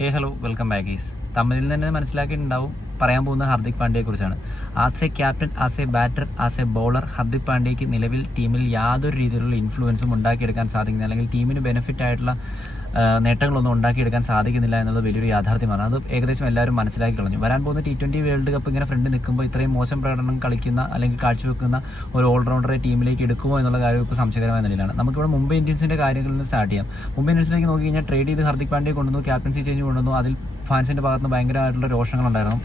ഹേ hello welcome back ഈസ് തമിഴിൽ തന്നെ മനസ്സിലാക്കിയിട്ടുണ്ടാവും പറയാൻ പോകുന്ന ഹാർദിക് പാണ്ഡ്യയെ കുറിച്ചാണ്. As a captain as a batter as a bowler Hardik പാണ്ഡ്യയ്ക്ക് നിലവിൽ ടീമിൽ യാതൊരു രീതിയിലുള്ള ഇൻഫ്ലുവൻസും ഉണ്ടാക്കിയെടുക്കാൻ സാധിക്കുന്നില്ല. അല്ലെങ്കിൽ ടീമിന് ബെനിഫിറ്റ് ആയിട്ടുള്ള നേട്ടങ്ങളൊന്നും ഉണ്ടാക്കിയെടുക്കാൻ സാധിക്കുന്നില്ല എന്നുള്ളത് വലിയൊരു യാഥാർത്ഥ്യമാണ്. അത് ഏകദേശം എല്ലാവരും മനസ്സിലാക്കി കളഞ്ഞു. വരാൻ പോകുന്ന ടി ട്വന്റി വേൾഡ് കപ്പ് ഇങ്ങനെ ഫ്രണ്ട് നിൽക്കുമ്പോൾ ഇത്രയും മോശം പ്രകടനം കളിക്കുന്ന അല്ലെങ്കിൽ കാഴ്ചവെക്കുന്ന ഒരു ഓൾറൗണ്ടറെ ടീമിലേക്ക് എടുക്കുമോ എന്നുള്ള കാര്യം ഇപ്പോൾ സംശയകരമായ നിലയിലാണ്. നമുക്കിവിടെ മുംബൈ ഇന്ത്യൻസിന്റെ കാര്യങ്ങളിൽ നിന്ന് സ്റ്റാർട്ട് ചെയ്യാം. മുംബൈ ഇന്ത്യൻസിലേക്ക് നോക്കി കഴിഞ്ഞാൽ ട്രേഡ് ചെയ്ത് ഹർദിക് പാണ്ഡ്യ കൊണ്ടുവന്നു ക്യാപ്റ്റൻസി ചേഞ്ച് കൊണ്ടുവന്നു അതിൽ ഫാൻസിന്റെ ഭാഗത്ത് നിന്ന് ഭയങ്കരമായിട്ടുള്ള രോഷങ്ങളുണ്ടായിരുന്നു.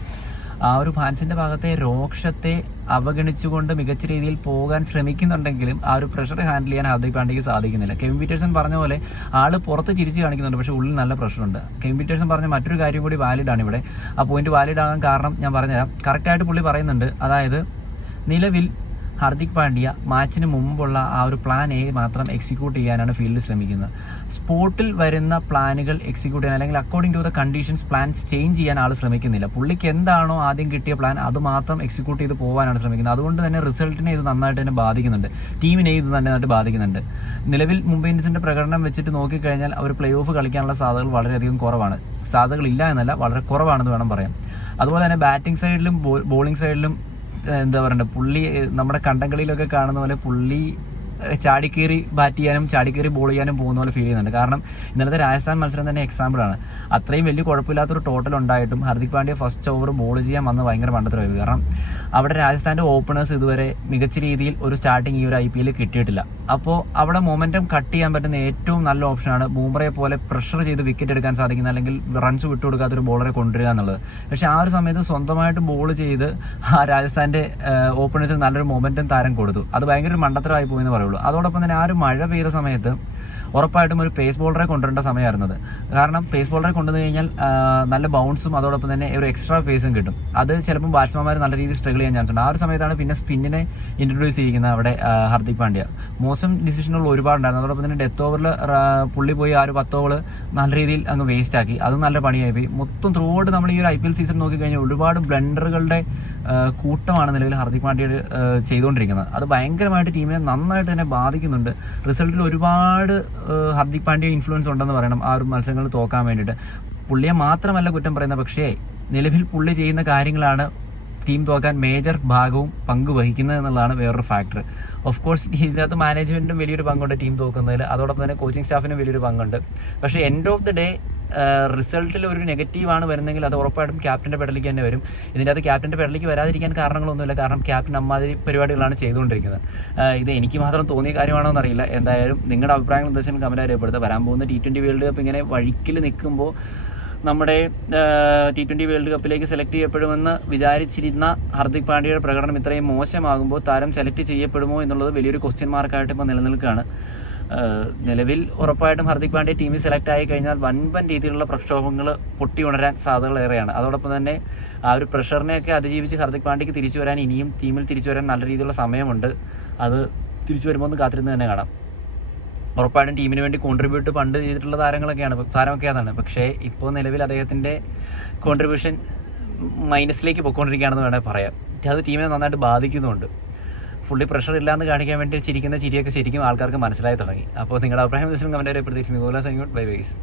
ആ ഒരു ഫാൻസിന്റെ ഭാഗത്തെ രോക്ഷത്തെ അവഗണിച്ചുകൊണ്ട് മികച്ച രീതിയിൽ പോകാൻ ശ്രമിക്കുന്നുണ്ടെങ്കിലും ആ ഒരു പ്രഷർ ഹാൻഡിൽ ചെയ്യാൻ ഹാർദിക് പാണ്ഡ്യയ്ക്ക് സാധിക്കുന്നില്ല. കെവിൻ പീറ്റേഴ്സൺ പറഞ്ഞ പോലെ ആൾ പുറത്ത് ചിരിച്ച് കാണിക്കുന്നുണ്ട് പക്ഷേ ഉള്ളിൽ നല്ല പ്രഷറുണ്ട് കെവിൻ പീറ്റേഴ്സൺ പറഞ്ഞ മറ്റൊരു കാര്യം കൂടി വാലിഡ് ആണ് ഇവിടെ. ആ പോയിന്റ് വാലിഡ് ആകാൻ കാരണം ഞാൻ പറഞ്ഞുതരാം. കറക്റ്റായിട്ട് പുള്ളി പറയുന്നുണ്ട്. അതായത് നിലവിൽ ഹാർദിക് പാണ്ഡ്യ മാച്ചിന് മുമ്പുള്ള ആ ഒരു പ്ലാൻ എ മാത്രം എക്സിക്യൂട്ട് ചെയ്യാനാണ് ഫീൽഡിൽ ശ്രമിക്കുന്നത്. സ്പോട്ടിൽ വരുന്ന പ്ലാനുകൾ എക്സിക്യൂട്ട് ചെയ്യാൻ അല്ലെങ്കിൽ according to the conditions plans change ചെയ്യാൻ ആൾ ശ്രമിക്കുന്നില്ല. പുള്ളിക്ക് എന്താണോ ആദ്യം കിട്ടിയ പ്ലാൻ അത് മാത്രം എക്സിക്യൂട്ട് ചെയ്ത് പോകാനാണ് ശ്രമിക്കുന്നത്. അതുകൊണ്ട് തന്നെ റിസൾട്ടിനെ ഇത് നന്നായിട്ട് തന്നെ ബാധിക്കുന്നുണ്ട്. ടീമിനെ ഇത് നന്നായിട്ട് ബാധിക്കുന്നുണ്ട്. നിലവിൽ മുംബൈ ഇന്ത്യൻസിന്റെ പ്രകടനം വെച്ചിട്ട് നോക്കിക്കഴിഞ്ഞാൽ അവർ പ്ലേ ഓഫ് കളിക്കാനുള്ള സാധ്യതകൾ വളരെയധികം കുറവാണ്. സാധ്യതകൾ ഇല്ല എന്നല്ല വളരെ കുറവാണെന്ന് വേണം പറയാം അതുപോലെ തന്നെ ബാറ്റിംഗ് സൈഡിലും ബോളിംഗ് സൈഡിലും എന്താ പറയണ്ടേ പുള്ളി നമ്മുടെ കണ്ടങ്കളിയിലൊക്കെ കാണുന്ന പോലെ പുള്ളി ചാടിക്കേറി ബാറ്റ് ചെയ്യാനും ചാടിക്കേറി ബോൾ ചെയ്യാനും പോകുന്ന പോലെ ഫീൽ ചെയ്യുന്നുണ്ട്. കാരണം ഇന്നലത്തെ രാജസ്ഥാൻ മത്സരം തന്നെ എക്സാമ്പിളാണ് അത്രയും വലിയ കുഴപ്പമില്ലാത്തൊരു ടോട്ടൽ ഉണ്ടായിട്ടും Hardik Pandya first over ball ചെയ്യാൻ വന്ന് ഭയങ്കര മണ്ടത്തരമായിരുന്നു കാരണം അവിടെ രാജസ്ഥാന്റെ ഓപ്പണേഴ്സ് ഇതുവരെ മികച്ച രീതിയിൽ ഒരു സ്റ്റാർട്ടിങ് ഈ ഒരു ഐ പി എല്ലിൽ കിട്ടിയിട്ടില്ല. അപ്പോൾ അവിടെ മൊമെന്റം കട്ട് ചെയ്യാൻ പറ്റുന്ന ഏറ്റവും നല്ല ഓപ്ഷനാണ് ബൂമറയെ പോലെ പ്രഷർ ചെയ്ത് വിക്കറ്റ് എടുക്കാൻ സാധിക്കുന്ന അല്ലെങ്കിൽ റൺസ് വിട്ടുകൊടുക്കാത്ത ഒരു ബോളറെ കൊണ്ടുവരിക എന്നുള്ളത്. പക്ഷേ ആ ഒരു സമയത്ത് സ്വന്തമായിട്ട് ബോൾ ചെയ്ത് ആ രാജസ്ഥാന്റെ ഓപ്പണേഴ്സിന് നല്ലൊരു മൊമെന്റം താരം കൊടുത്തു. അത് ഭയങ്കര ഒരു മണ്ടത്തരമായി പോയെന്ന് പറയുള്ളൂ. അതോടൊപ്പം തന്നെ ആ ഒരു മഴ പെയ്ത സമയത്ത് ഉറപ്പായിട്ടും ഒരു പേസ് ബോളറെ കൊണ്ടുവരേണ്ട സമയമായിരുന്നത്. കാരണം പേസ് ബോളറെ കൊണ്ടുവന്നു കഴിഞ്ഞാൽ നല്ല ബൗൺസും അതോടൊപ്പം തന്നെ ഒരു എക്സ്ട്രാ പേസും കിട്ടും. അത് ചിലപ്പോൾ ബാറ്റ്സ്മാൻമാർ നല്ല രീതിയിൽ സ്ട്രഗിൾ ചെയ്യാൻ ചാൻസ് ഉണ്ട്. ആ ഒരു സമയത്താണ് പിന്നെ സ്പിന്നിനെ ഇൻട്രൊഡ്യൂസ് ചെയ്യുന്നത് അവിടെ ഹർദിക് പാണ്ഡ്യ. മോശം ഡിസിഷനുകൾ ഒരുപാടുണ്ടായിരുന്നു. അതോടൊപ്പം തന്നെ ഡെത്ത് ഓവറിൽ പുള്ളി പോയി ആ ഒരു പത്ത് ഓവർ നല്ല രീതിയിൽ അങ്ങ് വേസ്റ്റ് ആക്കി. അത് നല്ല പണിയായി പോയി മൊത്തം ത്രൂ ഔട്ട് നമ്മൾ ഈ ഒരു ഐ പി എൽ സീസൺ നോക്കിക്കഴിഞ്ഞാൽ ഒരുപാട് ബ്ലണ്ടറുകളുടെ കൂട്ടമാണ് നിലവിൽ ഹാർദിക് പാണ്ഡ്യ ചെയ്തുകൊണ്ടിരിക്കുന്നത്. അത് ഭയങ്കരമായിട്ട് ടീമിനെ നന്നായിട്ട് തന്നെ ബാധിക്കുന്നുണ്ട്. റിസൾട്ടിൽ ഒരുപാട് ഹാർദിക് പാണ്ഡ്യ ഇൻഫ്ലുവൻസ് ഉണ്ടെന്ന് പറയണം. ആ ഒരു മത്സരങ്ങൾ തോക്കാൻ വേണ്ടിയിട്ട്. പുള്ളിയെ മാത്രമല്ല കുറ്റം പറയുന്നത്. പക്ഷേ നിലവിൽ പുള്ളി ചെയ്യുന്ന കാര്യങ്ങളാണ് ടീം തോക്കാൻ മേജർ ഭാഗവും പങ്ക് വഹിക്കുന്നത് എന്നുള്ളതാണ് വേറൊരു ഫാക്ടർ ഓഫ് കോഴ്സ് ഇതിനകത്ത് മാനേജ്മെന്റും വലിയൊരു പങ്കുണ്ട് ടീം തോക്കുന്നതിൽ. അതോടൊപ്പം തന്നെ കോച്ചിങ് സ്റ്റാഫിനും വലിയൊരു പങ്കുണ്ട്. പക്ഷേ എൻഡ് ഓഫ് ദി ഡേ റിസൾട്ടിൽ ഒരു നെഗറ്റീവാണ് വരുന്നെങ്കിൽ അത് ഉറപ്പായിട്ടും ക്യാപ്റ്റന്റെ പെടലിക്ക് തന്നെ വരും. ഇതിന്റെ അകത്ത് ക്യാപ്റ്റന്റെ പെടലിക്ക് വരാതിരിക്കാൻ കാരണങ്ങളൊന്നുമില്ല. കാരണം ക്യാപ്റ്റൻ അമ്മാതിരി പരിപാടികളാണ് ചെയ്തുകൊണ്ടിരിക്കുന്നത്. ഇത് എനിക്ക് മാത്രം തോന്നിയ കാര്യമാണോ എന്നറിയില്ല. എന്തായാലും നിങ്ങളുടെ അഭിപ്രായങ്ങൾ എന്താ കമന്റ് അറിയപ്പെടുത്തുക വരാൻ പോകുന്ന ടി ട്വന്റി വേൾഡ് കപ്പ് ഇങ്ങനെ വഴിക്കിൽ നിൽക്കുമ്പോൾ നമ്മുടെ ടി ട്വന്റി വേൾഡ് കപ്പിലേക്ക് സെലക്ട് ചെയ്യപ്പെടുമെന്ന് വിചാരിച്ചിരുന്ന ഹാർദിക് പാണ്ഡ്യയുടെ പ്രകടനം ഇത്രയും മോശമാകുമ്പോൾ താരം സെലക്ട് ചെയ്യപ്പെടുമോ എന്നുള്ളത് വലിയൊരു ക്വസ്റ്റ്യൻ മാർക്കായിട്ട് ഇപ്പോൾ നിലനിൽക്കുകയാണ്. നിലവിൽ ഉറപ്പായിട്ടും ഹാർദിക് പാണ്ഡ്യ ടീമിൽ സെലക്ട് ആയി കഴിഞ്ഞാൽ വൻപൻ രീതിയിലുള്ള പ്രക്ഷോഭങ്ങൾ പൊട്ടി ഉണരാൻ സാധ്യതകളേറെയാണ്. അതോടൊപ്പം തന്നെ ആ ഒരു പ്രഷറിനെയൊക്കെ അതിജീവിച്ച് ഹാർദിക് പാണ്ഡ്യക്ക് തിരിച്ചു വരാൻ ഇനിയും ടീമിൽ തിരിച്ചു വരാൻ നല്ല രീതിയിലുള്ള സമയമുണ്ട്. അത് തിരിച്ചു വരുമ്പോൾ ഒന്ന് കാത്തിരുന്ന് തന്നെ കാണാം. ഉറപ്പായിട്ടും ടീമിന് വേണ്ടി കോൺട്രിബ്യൂട്ട് പണ്ട് ചെയ്തിട്ടുള്ള താരങ്ങളൊക്കെയാണ്. താരമൊക്കെ അതാണ്. പക്ഷേ ഇപ്പോൾ നിലവിൽ അദ്ദേഹത്തിന്റെ കോൺട്രിബ്യൂഷൻ മൈനസിലേക്ക് പൊയ്ക്കൊണ്ടിരിക്കുകയാണെന്ന് വേണമെങ്കിൽ പറയാം. അത് ടീമിനെ നന്നായിട്ട് ബാധിക്കുന്നുണ്ട് ഫുള്ളി പ്രഷർ ഇല്ലാന്ന് കാണിക്കാൻ വേണ്ടി ചിരിക്കുന്ന ചിരിയൊക്കെ ശരിക്കും ആൾക്കാർക്ക് മനസ്സിലായി തുടങ്ങി. അപ്പോൾ നിങ്ങളുടെ അഭിപ്രായം കമന്റ് വരെ മികോല സൈങ്ങോട്ട് ബൈ ബൈസ്